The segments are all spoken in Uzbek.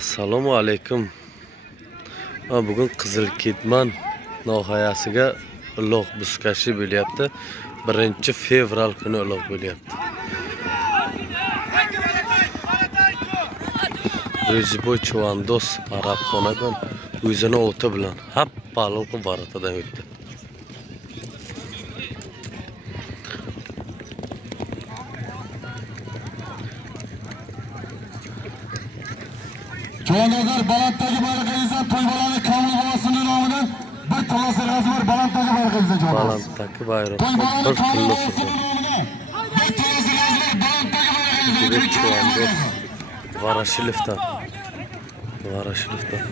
Assalomu alaykum. Bugun Qizilketman nohayasiga ulug' buskashi bo'lyapti. 1-fevral kuni ulug' bo'lyapti. Rejboy Chuvandos arabxonadan o'zini o'ti bilan happaluqi baratadan o'tdi. Çuvandozlar Balandagi barqingizdan to'ybolani Komil bobosining nomidan bir tilla sirg'asi bor. Balandagi barqingizdan Chuvandoz. Balandagi bayroq To'ybolani bir Komil tilla bobosining nomidan bir tilla sirg'asi bor. Balandagi Dibek barqingizdan Chuvandos Varashilovdan.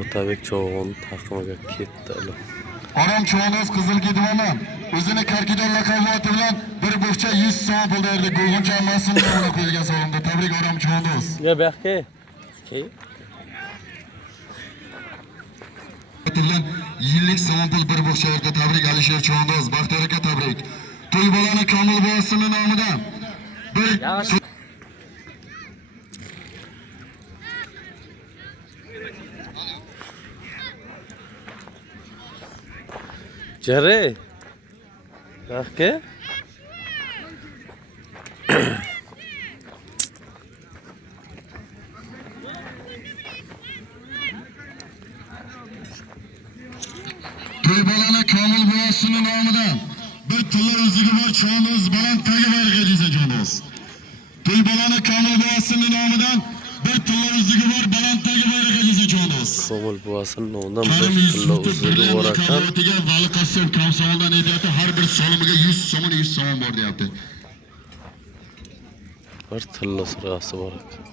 Otabek Cho'g'on taqimiga ketdi. Onam Chuvandoz Qizilketmandan o'zini Karkidon laqablati bilan bir bo'xcha 100 so'm pul berdi. Gulg'uncha ammasining nomiga qo'yilgan so'mda. Tabrik Onam Chuvandoz. Ya baxke. bilan yillik so'm pul bir bo'xchaga tabrik Alisher Chuvandoz. Baxtiyor aka tabrik. To'ybolani Komil bobosining nomidan bir Jare. Baxke. To'ybolani Komil bobosining nomidan bir tilla o'ziga bor Chuvandoz Balandagi barqingizdan Chuvandoz. To'ybolani Komil bobosining nomidan bir tilla o'ziga bor Balandagi barqingizdan Chuvandoz. Komil buvasining nomidan bir tilla o'ziga bor ekan. Vali Qassim Komsomoldan aytyapti, har bir so'limiga 100 so'm 100 so'm bor deyapti. Bir tilla sirg'asi bor ekan.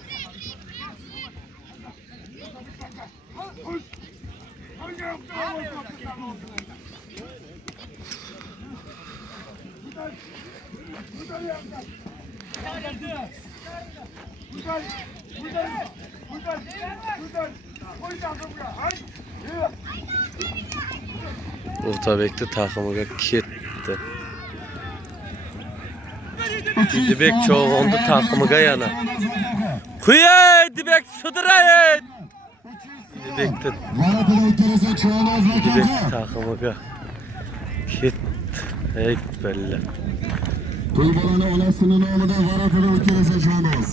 Otabekni taqimiga ketdi. Dibek Cho'g'onni taqimiga yana. Quyay Dibek sudrayit. Dibekni taqimiga ketdi. Ey bella. To'ybolani onasining nomidan Varatada o'tkazsa Chuvandoz.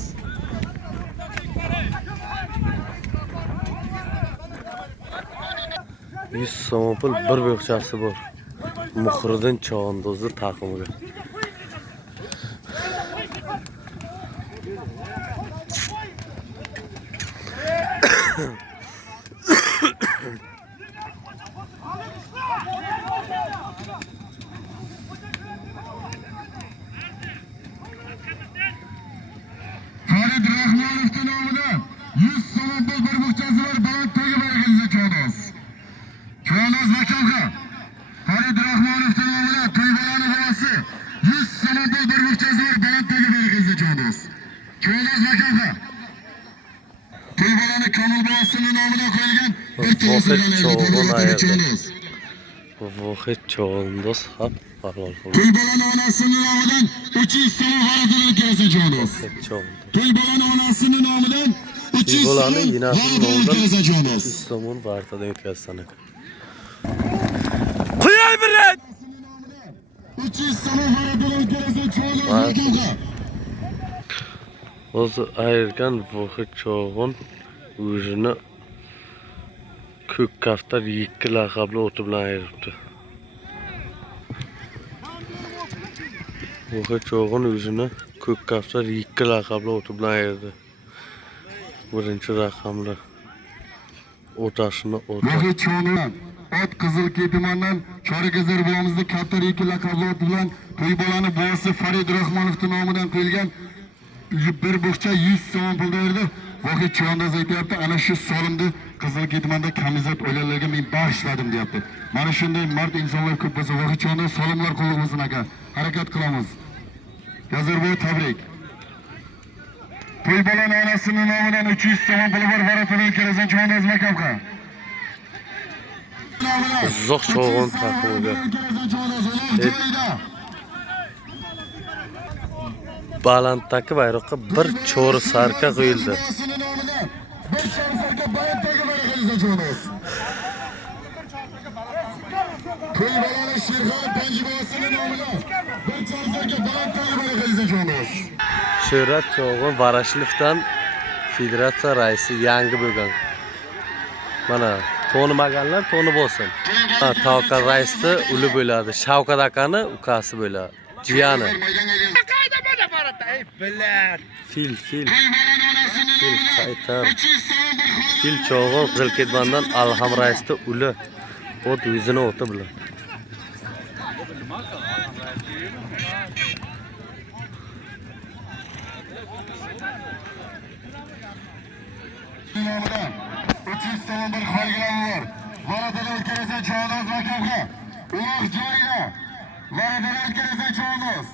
Yuz so'm pul bir bo'xchasi bor. Muhriddin Chuvandozni taqimiga. Farid Rahmonovning nomidan 100 so'm pul bir bo'xchasi bor. Balanddagi barqingizdan Chuvandoz. Chuvandoz makamga Farid Rahmonovning nomidan To'ybolani bobosi 100 so'm pul bir bo'xchasi bor. Balanddagi barqingizdan Chuvandoz. Chuvandoz makamga To'ybolani Komil bobosining nomidan qo'yilgan bir tilla Chuvandoz. Vohid Cho'g'ondos happaluqi. To'ybolani onasining nomidan 300 so'm Varatada o'tkazsa Chuvandoz. To'ybolani onasining nomidan 300 so'm Varatada o'tkazsa Chuvandoz. So'mun bartadan o'tkazsan aka. Quyay biret. 300 so'm Varatada o'tkazsa Chuvandoz. O'zi ayirgan Vohid Cho'g'on o'zini ko'k kaftar 2 laqabli o'ti bilan ayiribdi. Vohid Cho'g'on o'zini ko'k kaftar 2 laqabli o'ti bilan ayirdi. Birinchi raqamli o'tasini o'ti. Vohid Cho'g'on ot Qizilketmandan Chorigazar bolamizning kaptar 2 laqabli o'ti bilan To'ybolani bobosi Farid Rahmonovning nomidan qo'yilgan bir bo'xcha 100 so'm pul berdi. Vohid Chuvandoz aytyapti, ana shu so'limni Qizilketmanda kamizat o'ylanlarga men bag'ishladim deyapti. Mana shunday mard insonlar ko'p bo'lsa, Vohid Chuvandoz so'limlar qo'lga bo'lsin aka. Harakat qilamiz. Gazarboy tabrik. To'ybolani onasining nomidan 300 so'm pul bor. Varatada o'tkazsa Chuvandoz makamga. Uzoq Cho'g'on taqimiga. balanddagi bayroqqa bir cho'ri sarka qo'yildi. Boğasının namına bir çarı sarka bayanttaki bayraklarınıza çoğunuz. Toy balanı Şirhan Penci Boğasının namına bir çarı sarka bayanttaki bayraklarınıza çoğunuz. Shuhrat Cho'g'in Varashliqdan federatsiya raisi yangi bo'lgan. Mana to'nimaganlar to'ni bo'lsin. Ha, Tavakal raisni uli bo'ladi. Shavkat akani ukasi bo'ladi. Jiyani. Fil. Fil Saytar. Fil Cho'g'in Qizilketmandan Alham raisni uli. O't yuzini o'ti bilan. Namına 300 son bir hargılan var. Varadan ülkerese çoğunuz makamga. Ulaq joyga. Varadan ülkerese çoğunuz.